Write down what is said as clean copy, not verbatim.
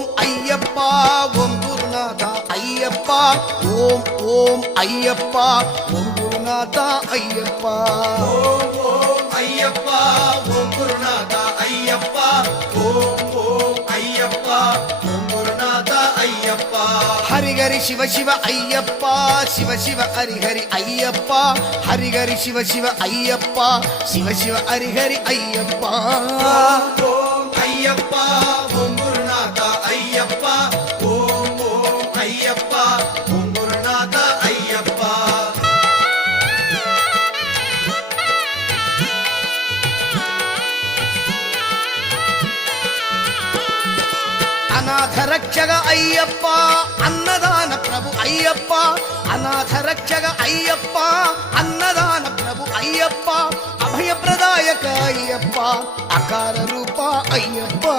ஓம் ஐயப்பா ஓம் குருநாதா ஐயப்பா ஓம் ஓம் ஐயப்பா ஓம் குருநாதா ஐயப்பா ஓம் ஓம் ஐயப்பா ஓம் குருநாதா ஐயப்பா ஓம் ஓம் ஐயப்பா ஓம் குருநாதா ஐயப்பா ஹரிஹரி சிவ சிவ ஐயப்பா சிவ சிவ ஹரிஹரி ஐயப்பா ஹரிஹரி சிவ சிவ ஐயப்பா சிவ சிவ ஹரிஹரி ஐயப்பா ஓம் ஐயப்பா ஓம் குருநாதா ஐயப்பா ஓம் ஓம் ஐயப்பா ஓம் குருநாதா ஐயப்பா அநாத ரட்சக ஐயப்பா அன்னதான பிரபு ஐயப்பா அநாத ரட்சக ஐயப்பா அன்னதான பிரபு ஐயப்பா அபய பிரதாயக ஐயப்பா அகார ரூபா ஐயப்பா